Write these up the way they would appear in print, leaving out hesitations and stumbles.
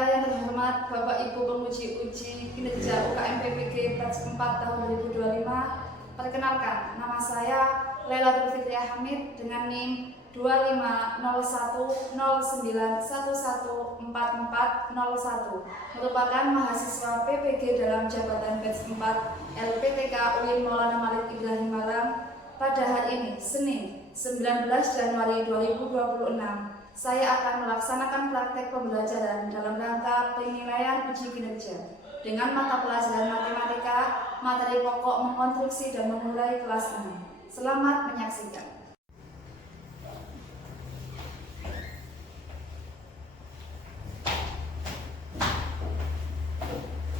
Saya yang terhormat Bapak Ibu penguji kinerja UKM PPG batch 4 tahun 2025. Perkenalkan, nama saya Lailatul Fitriah Hamid dengan NIM 250109114401, merupakan mahasiswa PPG dalam jabatan batch 4 LPTK UIN Maulana Malik Ibrahim Malang. Pada hari ini, Senin 19 Januari 2026, saya akan melaksanakan praktek pembelajaran dalam rangka penilaian uji kinerja dengan mata pelajaran matematika, materi pokok mengkonstruksi dan memulai kelas 6. Selamat menyaksikan.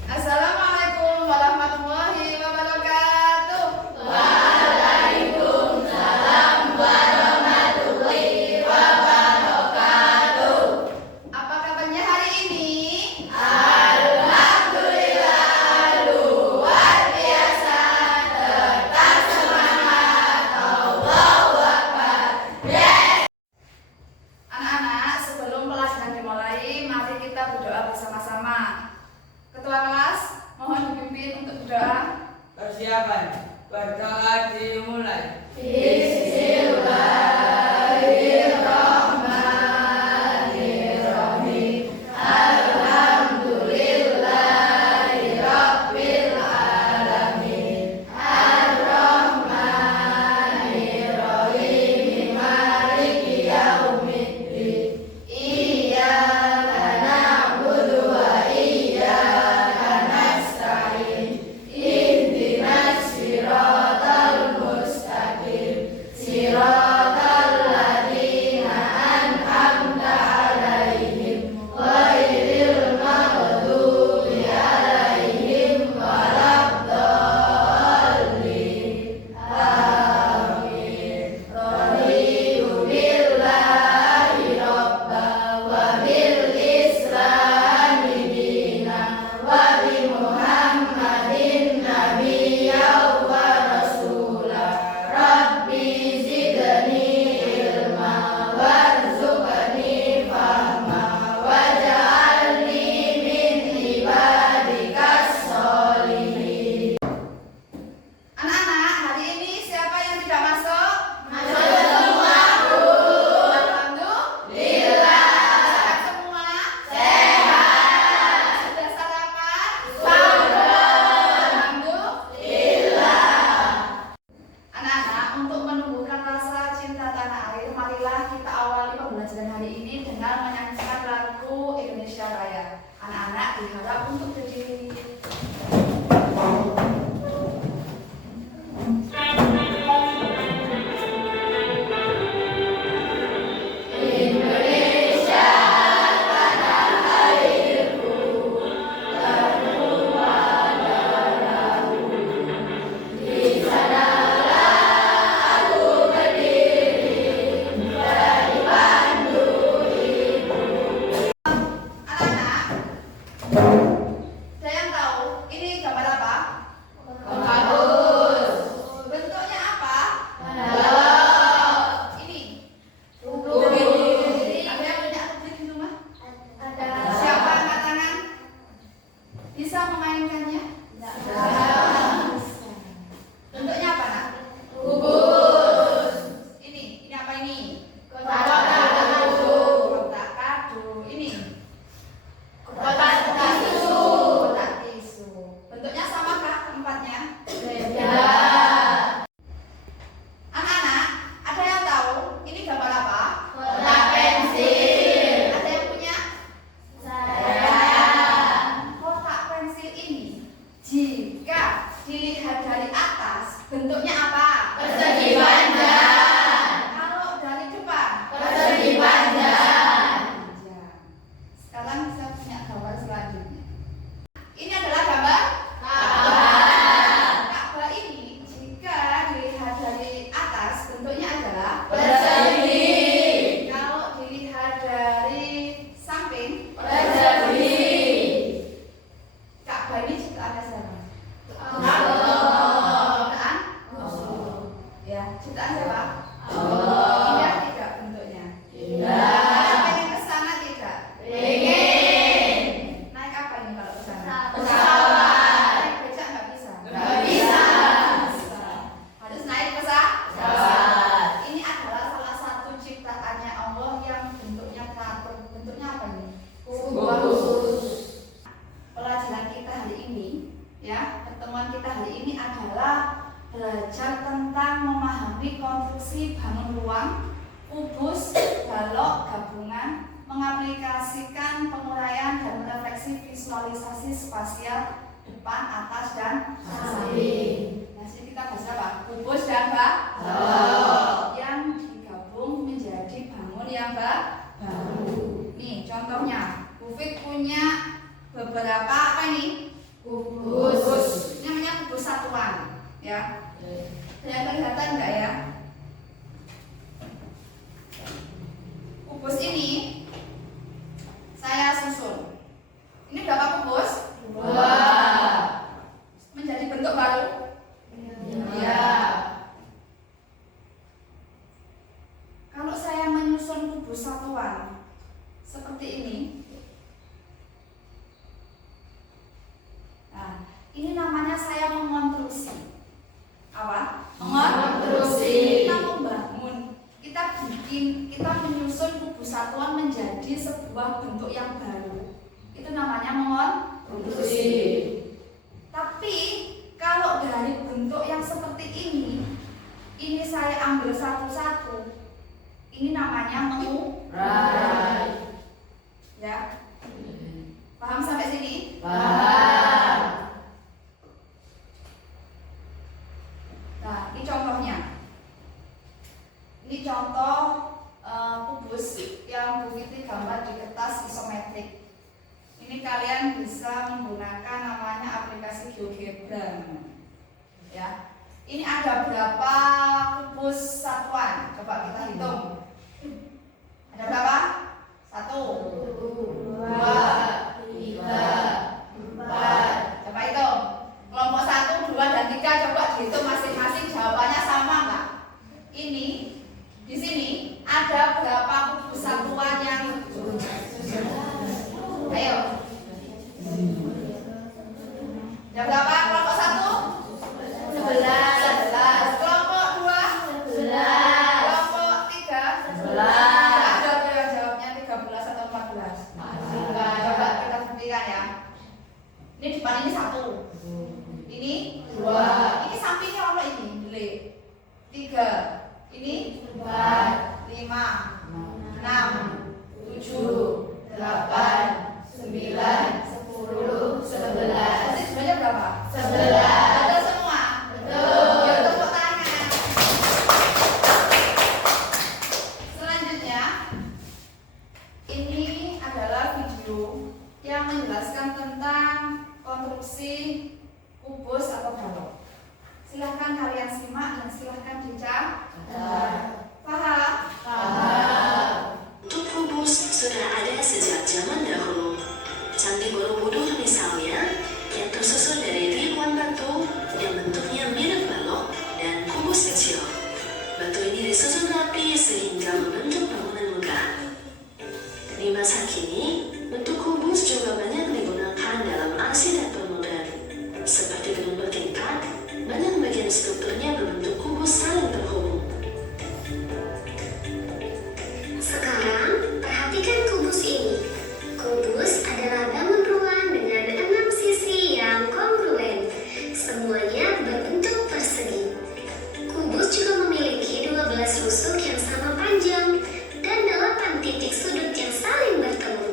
Assalamualaikum warahmatullahi wabarakatuh. Waalaikumsalam warahmatullahi wabarakatuh. Apa kabarnya hari ini? Alhamdulillah, luar biasa. Tetap semangat. Allahu Akbar. Yes. Anak-anak, sebelum pelajaran dimulai, mari kita berdoa bersama-sama. Ketua kelas, mohon dipimpin untuk berdoa. Persiapan, berdoa dimulai. Bismillahirrahmanirrahim. Alhamdulillahirabbil alamin. Ar-Rahmanirrahim. Maliki yaumiddin. Iyyaka na'budu wa iyyaka nasta'in. Ihdinas siratal mustaqim. Siratal ladzina an'amta 'alaihim ghairil maghdubi 'alaihim waladdallin. Amin. Raditu billahi rabba wa bil islami dina wa bi Muhammadin nabiyya wa rasula. Rabbi zidni ilma warzuqni fahma waj'alni min ibadikas sholihin. Anak-anak, hari ini siapa yang tidak masuk? Masuk semua, Bu. Alhamdulillah. Sehat semua? Sehat. Sudah sarapan? Sudah. Alhamdulillah. Anak-anak, untuk menumbuhkan rasa cinta tanah air, marilah kita awali pembelajaran hari ini dengan menyanyikan lagu Indonesia Raya. Anak-anak diharap untuk berdiri. Indonesia tanah airku, tertumpah darahku. Di sanalah aku berdiri, dipandu ibu. Anak-anak, ada yang tahu ini gambar apa? Bagus. Bentuknya apa? Balok. Ini rubrik. Ada yang punya rubrik di rumah? Ada. Siapa angkat tangan? Bisa memainkannya? Bisa. Bentuknya apa, Nak? Kubus. Ini apa ini? Kotak kadu. Kotak kadu. Ini kotak tisu. Kotak tisu. Bentuknya samakah tempatnya? Beda. Anak-anak, ada yang tahu ini gambar apa? Kotak pensil. Ada yang punya? Saya. Kotak pensil ini jika dilihat dari atas bentuknya apa? Persegi panjang. Kalau dari depan? Persegi panjang. Sekarang saya punya gambar selanjutnya. Ini adalah gambar Ka'bah. Ka'bah ini jika dilihat dari atas bentuknya adalah persegi. Kalau dilihat dari samping persegi. Ka'bah ini ciptaannya siapa? Allah. Ciptaan? Ya, ciptaan siapa? Allah. Indah tidak bentuknya? Indah. Pengen ke sana tidak? Pengen. ini konstruksi bangun ruang, kubus, balok, gabungan, mengaplikasikan penguraian dan refleksi visualisasi spasial depan, atas, dan samping. Nah, sini kita bahas apa? Kubus dan balok yang digabung menjadi bangun yang baru. Nih contohnya, Bufik punya beberapa apa ini? Kubus. Ini namanya kubus satuan, ya. Kelihatan enggak ya? Kubus ini saya susun. Ini berapa kubus? 2. Menjadi bentuk baru? Ya. Kalau saya menyusun kubus satuan seperti ini, nah, ini namanya saya mengonstruksi. Apa? Mengonstruksi. Kita membangun, kita bikin, kita menyusun kubus satuan menjadi sebuah bentuk yang baru. Itu namanya mengonstruksi. Tapi kalau dari bentuk yang seperti ini saya ambil satu-satu. Ini namanya mengurai. Ya. Paham sampai sini? Paham. Nah, ini contohnya. Ini contoh kubus yang Bu Fitri gambar di kertas isometrik. Ini kalian bisa menggunakan namanya aplikasi GeoGebra. Ya. Ini ada berapa kubus satuan? Coba kita hitung. Ada berapa? 1, 2, 3, 4. Coba hitung. Kelompok 1, 2, dan 3 coba dihitung masing-masing, jawabannya sama enggak? Ini di sini ada berapa kubus satuan yang ayo. Ada berapa? Kelompok 1? 11. Kelompok 2? 11. Kelompok 3? 11. Ada tuh yang jawabnya 13 atau 14? Coba kita buktikan ya. Ini depan ini 1. Ini 2. Ini sampingnya ono ini, delik. 3. Ini 4, 5, 6, 7, 8, 9, 10, 11. Berarti sebenarnya berapa? 11. Betul semua? Betul. Ya, tepuk tangan. Selanjutnya, ini adalah video yang menjelaskan tentang konstruksi kubus atau balok. Silahkan kalian simak dan silahkan dicatat. Paham? Paham. Untuk kubus sudah ada sejak zaman dahulu. Candi Borobudur misalnya, yang tersusun dari ribuan batu yang bentuknya mirip balok dan kubus kecil. Batu ini disusun rapi sehingga membentuk bangunan megah. Di masa kini, bentuk kubus juga banyak digunakan dalam arsitektur modern. Seperti gedung bertingkat, banyak bagian strukturnya berbentuk kubus saling terhubung. Sekarang, perhatikan kubus ini. Kubus adalah bangun ruang dengan 6 sisi yang kongruen. Semuanya berbentuk persegi. Kubus juga memiliki 12 rusuk yang sama panjang dan 8 titik sudut yang saling bertemu.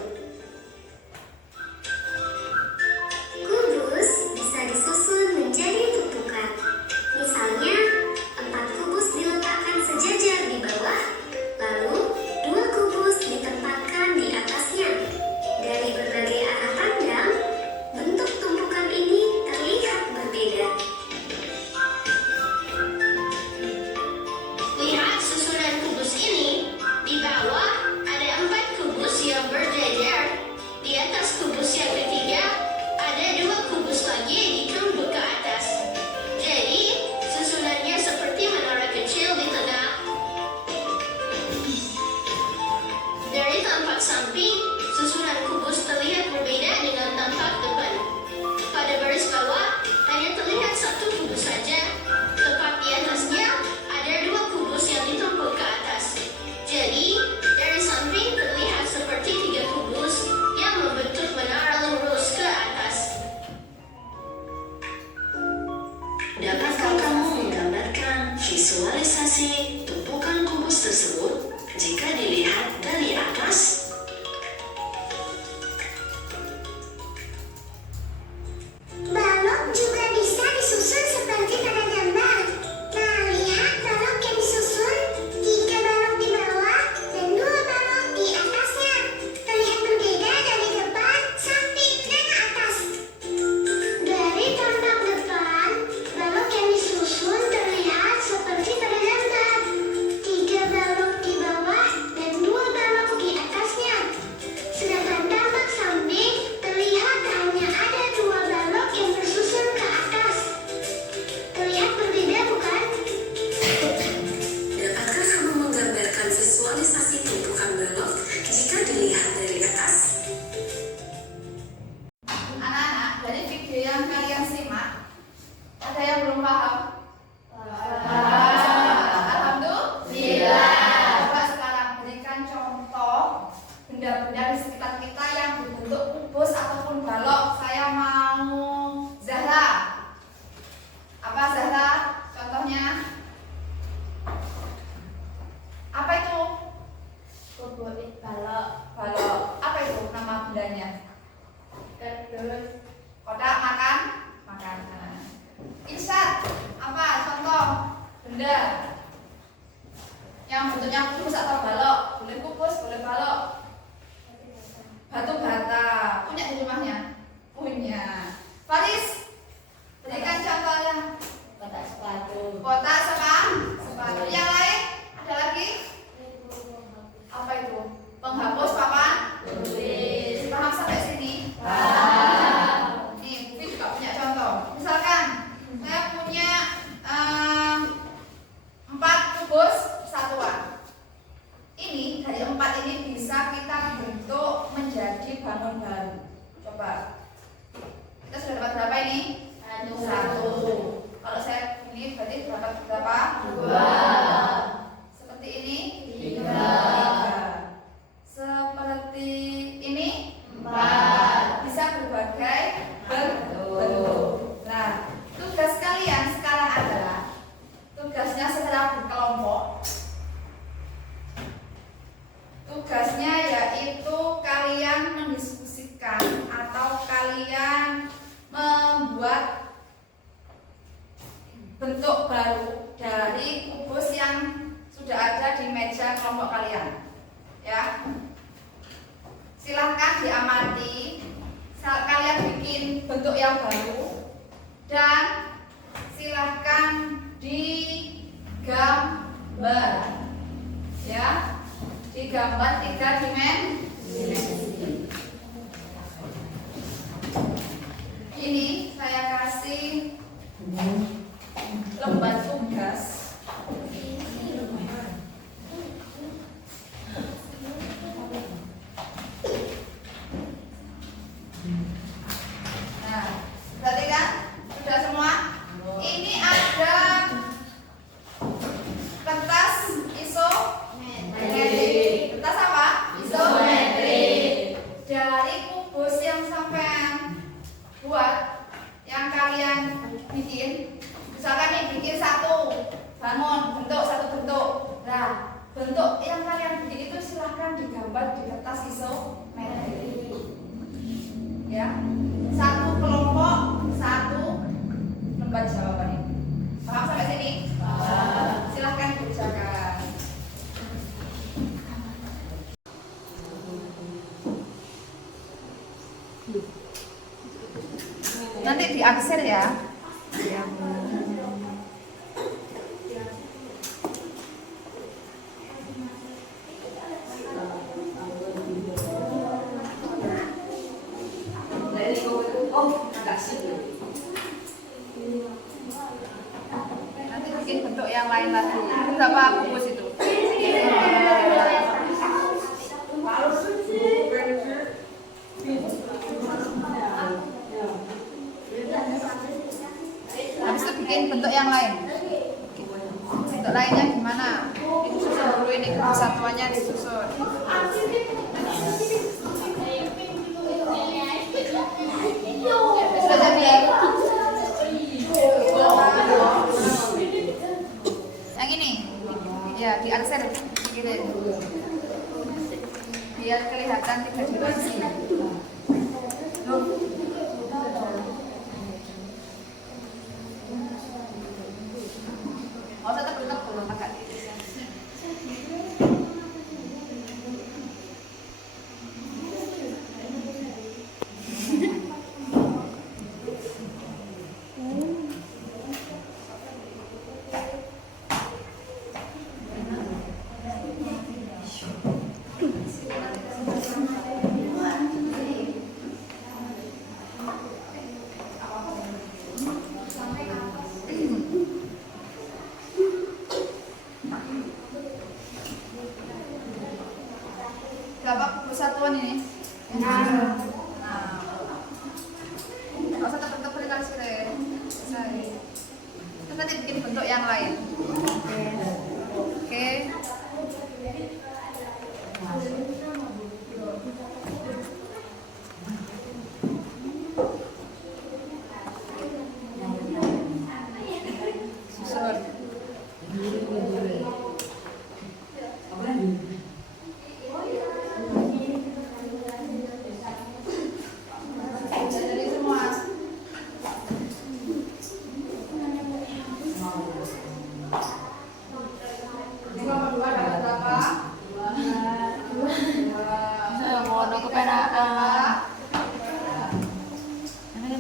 sih tumpukan kubus tersebut jika dilihat dari atas? Balok juga bisa disusun seperti pada gambar. Nah, lihat balok yang disusun, 3 balok di bawah dan 2 balok di atasnya. Terlihat berbeda dari depan, samping, dan atas. Dari tampak depan, balok yang disusun terlihat seperti pada gambar. 3 balok di bawah dan 2 balok di atasnya. Sedangkan tampak samping terlihat hanya ada 2 balok yang tersusun ke atas. Terlihat berbeda, bukan? Dapatkah kamu menggambarkan visualisasi tumpukan balok jika dilihat dari atas? Anak-anak, dari video yang kalian simak, ada yang belum paham? Alhamdulillah. Coba sekarang berikan contoh benda-benda di sekitar kita yang berbentuk kubus ataupun balok. Saya mau Zahra. Apa Zahra? Contohnya? Apa itu? Kubus balok. Balok. Apa itu nama bendanya? Kardus. Kotak makan? Makanan. Insat, apa contoh benda yang bentuknya kubus atau balok? Boleh kubus, boleh balok. Batu bata. Punya di rumahnya? Punya. Faris, berikan contohnya. Kotak sepatu. Kotak sepatu. Yang lain? Ada lagi? Apa itu? Penghapus papan tulis. Paham sampai sini? Nih, Bukti juga punya contoh. Misalkan saya punya 4 kubus satuan. Ini dari 4 ini bisa kita bentuk menjadi bangun baru. Coba. Kita sudah dapat berapa ini? 1. Kalau saya ini berarti dapat berapa? 2. Seperti ini? 3. Seperti ini? 4. Bisa berbagai bentuk. Nah, tugas kalian sekarang adalah tugasnya secara berkelompok. Tugasnya yaitu kalian mendiskusikan atau kalian membuat bentuk baru dari kubus yang sudah ada di meja kelompok kalian. Ya. Silahkan diamati. Kalian bikin bentuk yang baru dan silahkan digambar. Ya. Digambar 3 dimensi. Ini saya kasih lembar tugas. Nah, berarti kan sudah semua? Ini ada kertas isometrik. Kertas apa? Isometrik. Dari kubus yang sampean buat, yang kalian bikin, misalkan nih bikin bangun bentuk. Nah, bentuk yang kalian bikin itu silahkan digambar di kertas isometrik. Ya, 1 kelompok 1 lembar jawaban ini. Paham sampai sini? Silahkan dikerjakan. Nanti diaksir ya. Nanti bikin bentuk yang lain lagi. Berapa kubus itu? Habis itu bikin bentuk yang lain. Bentuk lainnya gimana? Disusun dulu ini, satuannya disusun. Sudah jadi. Yang ini Ya, di aksen gitu. Biar kelihatan 3 dimensi. Loh. Oh, tetap dulu agak. Berapa persatuan ini? 6. Nah, nggak usah tebel-tebel kan sih, selesai. Terus nanti bikin bentuk yang lain. Oke. Susun. Jadi semua. Ini nomor 2 dapat berapa? 2. Mau ada kepenaan.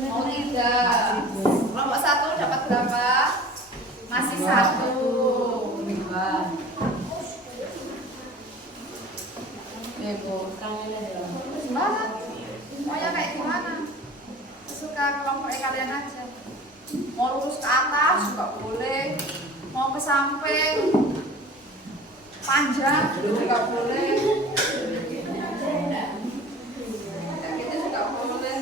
Mau 3. Kelompok 1 dapat berapa? Masih 1. 2. Gimana? Maunya kayak gimana? Suka kelompoknya kalian aja. Mau lurus ke atas juga boleh. Mau ke samping, panjang juga boleh. Kayak gitu juga boleh.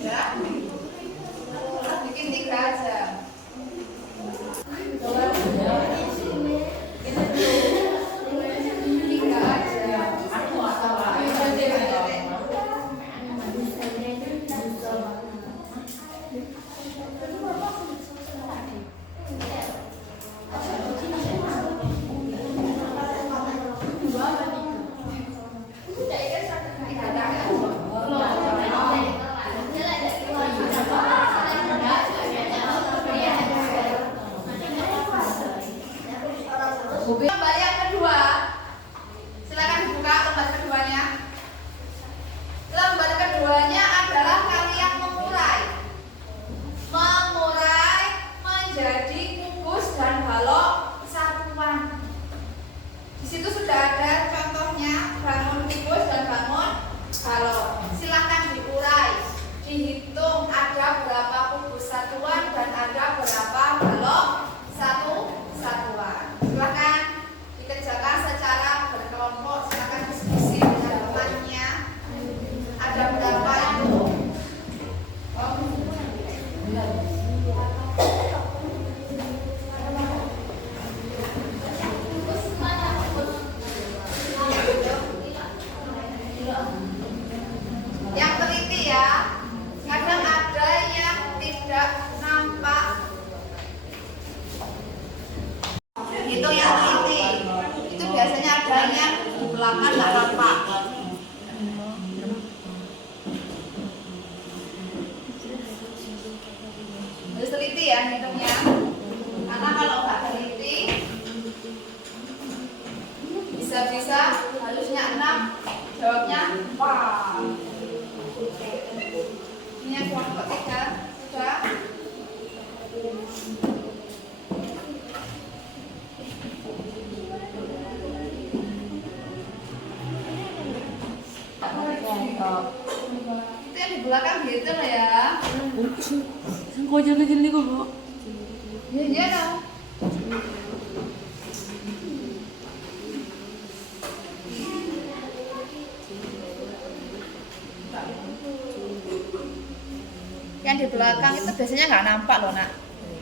Ya, bikin 3 aja. Lembar yang kedua, silakan dibuka lembar keduanya. Lembar keduanya adalah kalian mengurai menjadi kubus dan balok satuan. Di situ sudah ada contohnya bangun kubus dan bangun balok. Silakan diurai, dihitung ada berapa kubus satuan dan ada berapa balok satuan. Silakan dikerjakan secara berkelompok. Silakan diskusi dengan temannya. Ada berapa itu? Yang teliti ya. Kadang ada yang tidak nampak. Itu yang teliti. Itu biasanya ada yang di belakang nggak nampak. Harus teliti ya hitungnya. Karena kalau nggak teliti, bisa-bisa harusnya 6, jawabnya 4. Ini yang kelompok 3 sudah. Itu yang di belakang gitu loh ya. Kok jeli-jeli kok, Bu? Iya dong. Yang di belakang itu biasanya nggak nampak loh nak.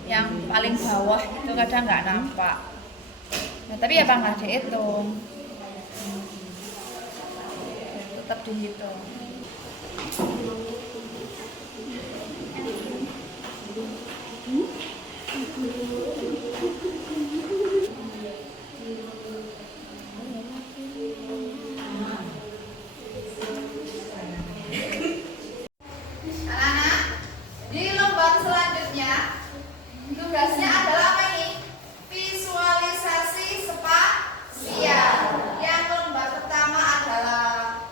yang paling bawah itu kadang nggak nampak. Nah, tapi ya Bang nggak dihitung, tetap dihitung. Anak-anak, di lembar selanjutnya tugasnya adalah apa ini? Visualisasi spasial. Yang lembar pertama adalah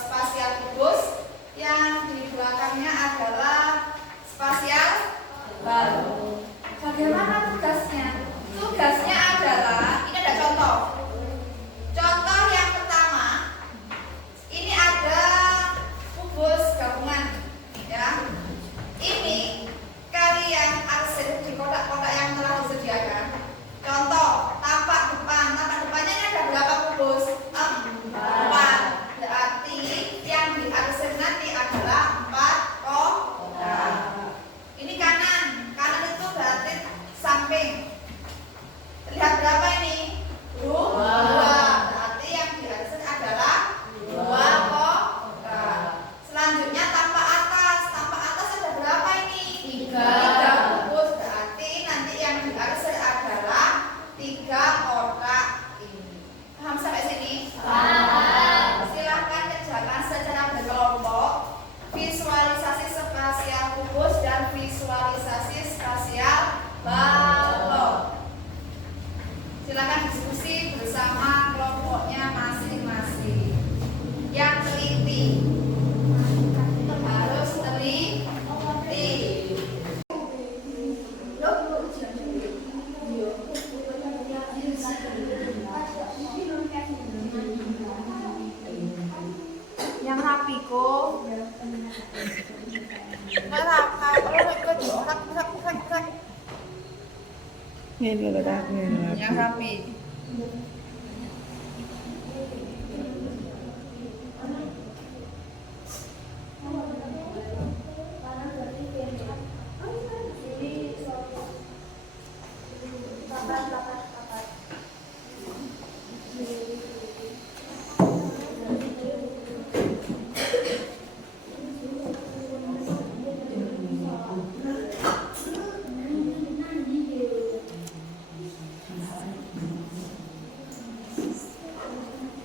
spasial kubus, yang di belakangnya adalah spasial balon. Bagaimana tugasnya? Tugasnya adalah, ini ada contoh. Contoh yang pertama, ini ada kubus gabungan, ya. Ini kalian arsip di kotak-kotak yang telah disediakan. Contoh, tampak depannya ini ada berapa kubus? 4. Berarti yang diarsip nanti adalah 4 kotak. Ini kanan itu berarti samping. Lihat berapa ini? 2. Berarti yang diarsip adalah 2 kotak. Selanjutnya tampak atas ada berapa ini? 3 kubus. Berarti nanti yang diarsip adalah 3 kotak ini. Paham sampai sini? Silahkan kerjakan secara berkelompok visualisasi spasial kubus dan visualisasi spasial balon. Silakan diskusi bersama kelompoknya masing-masing. Yang teliti harus teliti. Yang rapi kok. Yang rapi.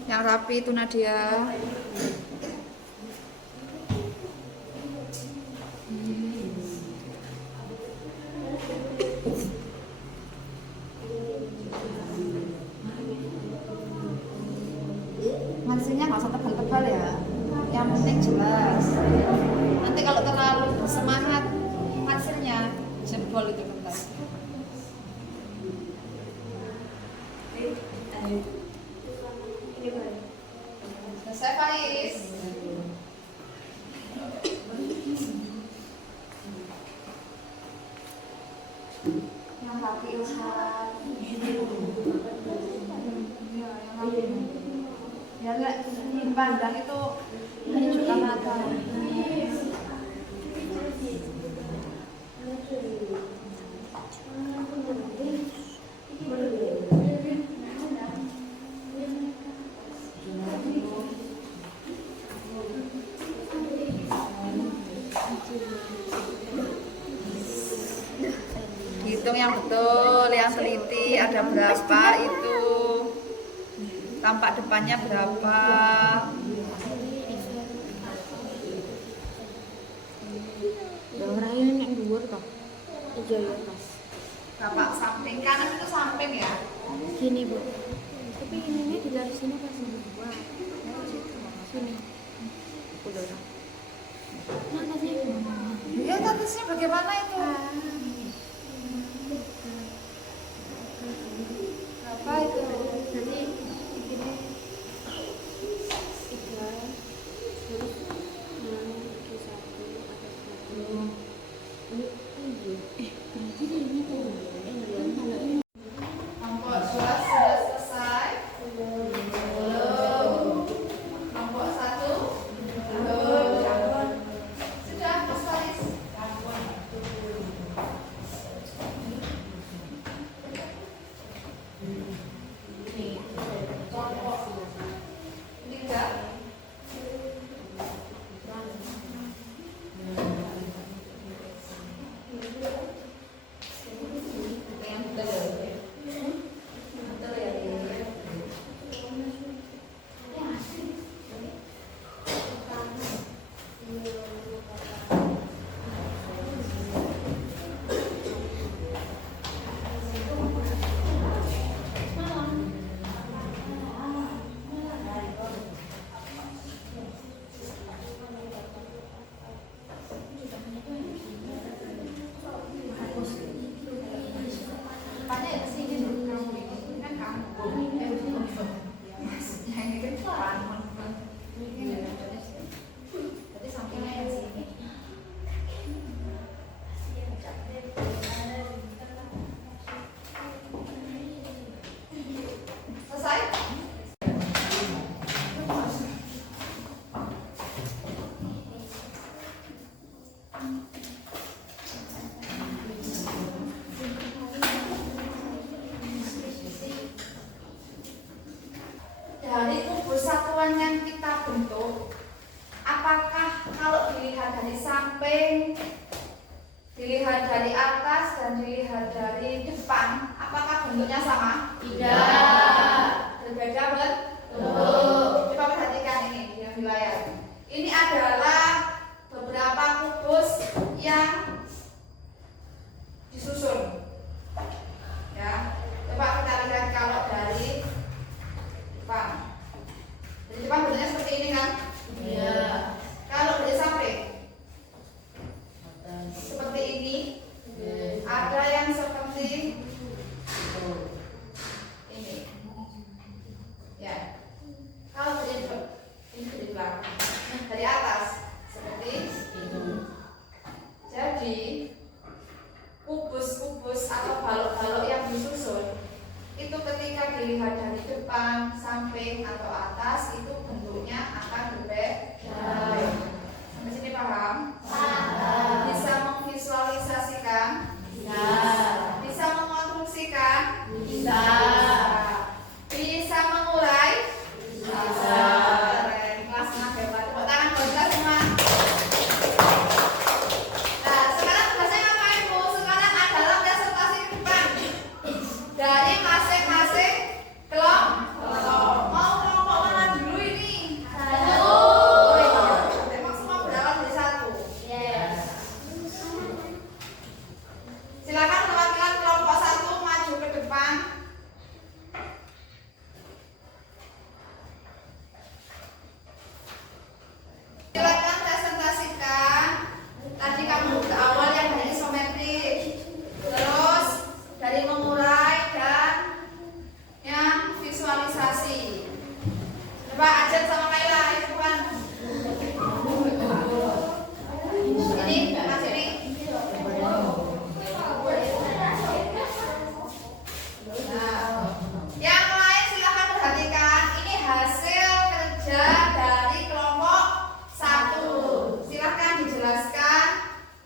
Yang rapi itu Nadia. Marsinya nggak usah tebal-tebal ya. Yang penting jelas. Nanti kalau terlalu semangat hasilnya jebol itu kertas. Selesai Faiz. Yang rapi Ilham. Ya enggak, pandang itu menunjukkan mata. Hitung yang betul, yang teliti, ada berapa itu, tampak depannya berapa. Orangnya yang dhuwur toh. Iya ya pas. Bapak samping kanan itu samping ya. Gini Bu. Tapi ininya di garis sini pas dua. Sini. Udah. Nah, atasnya gimana? Ya atasnya bagaimana itu? Berapa itu? Nanti ini 3 terus ke 1 atas 1. Berarti ini tuh. Kelompok 2 sudah selesai. Belum. Kelompok 1 belum. Sudah, Mas Faris. satuan yang kita bentuk, apakah kalau dilihat dari samping, dilihat dari atas, dan dilihat dari depan, apakah bentuknya sama? Tidak. Berbeda, betul? Coba perhatikan ini yang di layar. Ini adalah beberapa kubus yang disusun. Ya, coba kita lihat kalau dari depan. Dari depan bentuknya seperti ini kan? Iya. Kalau dari samping seperti ini. Ada yang seperti ini. Ya. Kalau dari depan, ini dari belakang. Dari atas seperti itu. Jadi kubus-kubus atau balok-balok yang disusun itu ketika dilihat dari depan, samping atau atas itu bentuknya akan berbeda. Sampai sini paham? Paham. Bisa memvisualisasikan? Bisa mengonstruksikan? Bisa. Bisa mengurai? Bisa. Kelas enam hebat. Tepuk tangan buat kita semua. Nah, sekarang tugasnya ngapain, Bu? Sekarang adalah presentasi ke depan dari masing-masing kelompok. Mau kelompok mana dulu ini? Oh, iya. Emang semua berawal dari satu. Silakan perwakilan kelompok 1 maju ke depan. Silakan presentasikan. Tadi kamu ke awal yang dari isometrik, terus dari mengurai dan yang visualisasi. Coba Ajen sama Kaila, itu kan. Ini, Mas ini. Nah, yang lain silakan perhatikan. Ini hasil kerja dari kelompok 1. Silakan dijelaskan.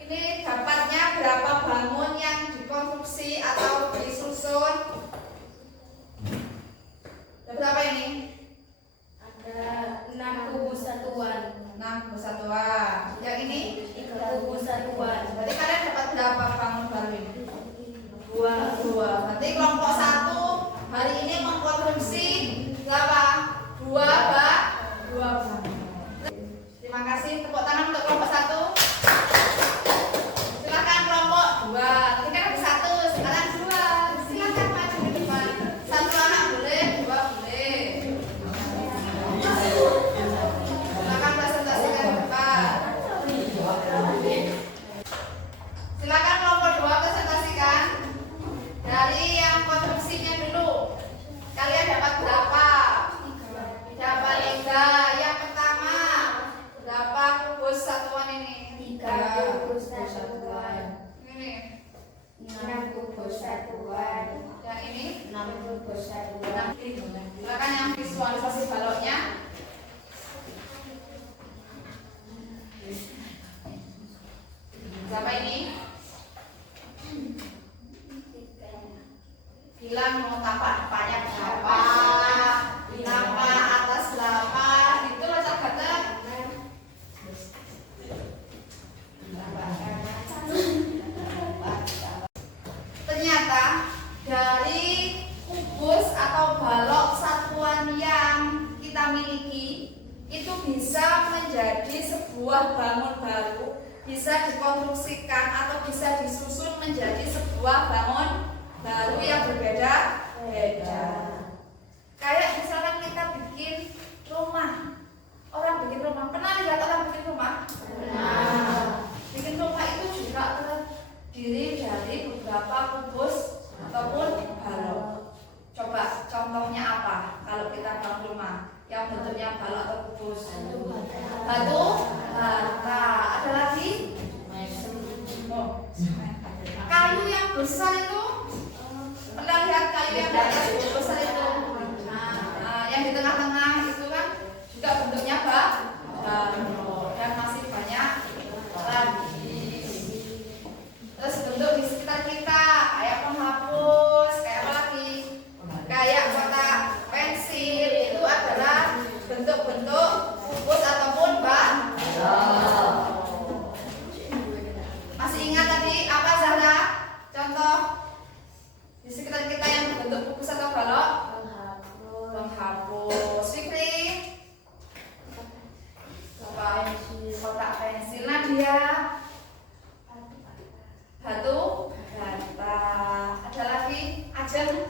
Ini dapatnya berapa bangun yang dikonstruksi atau disusun? Ada berapa ini? Ada 6 kubus satuan. 6 kubus satuan. Yang ini? 3 kubus satuan. Berarti kalian dapat berapa bangun baru ini? 2. 2. Berarti kelompok 1 hari ini mengkonstruksi berapa? 2 bangun. Terima kasih. Tepuk tangan untuk kelompok 1. Silakan kelompok 2. Tadi kan ada 1, sekarang 2. Silakan maju ke depan. 1 anak boleh, 2 boleh. Silakan presentasikan ke depan. Silakan kelompok 2 presentasikan. Dari yang konstruksinya dulu. Kalian dapat berapa? Dapat 3. Yang pertama berapa kubus satuan ini? 3 kubus satuan. Ini. 6 kubus satuan. Yang ini. 6 kubus satuan. Silakan yang visualisasi baloknya. Siapa ini? Bilang mau tampak depannya berapa? Nama atas berapa? Itu loh kata. Ternyata dari kubus atau balok satuan yang kita miliki itu bisa menjadi sebuah bangun baru, bisa dikonstruksikan atau bisa disusun menjadi sebuah bangun baru yang berbeda-beda. Kayak misalkan kita bikin rumah. Orang bikin rumah, pernah lihat orang bikin rumah? Pernah. Bikin rumah itu juga terdiri dari beberapa kubus ataupun balok. Coba contohnya apa kalau kita bangun rumah yang bentuknya balok atau kubus? Batu bata. Ada lagi? Oh. Kayu yang besar itu, pernah lihat kayu yang besar itu? Nah, yang di tengah-tengah itu kan juga bentuknya balok dan masih banyak lagi. Terus bentuk di sekitar kita kayak penghapus, kayak apa lagi? Kayak kotak pensil itu adalah bentuk aja.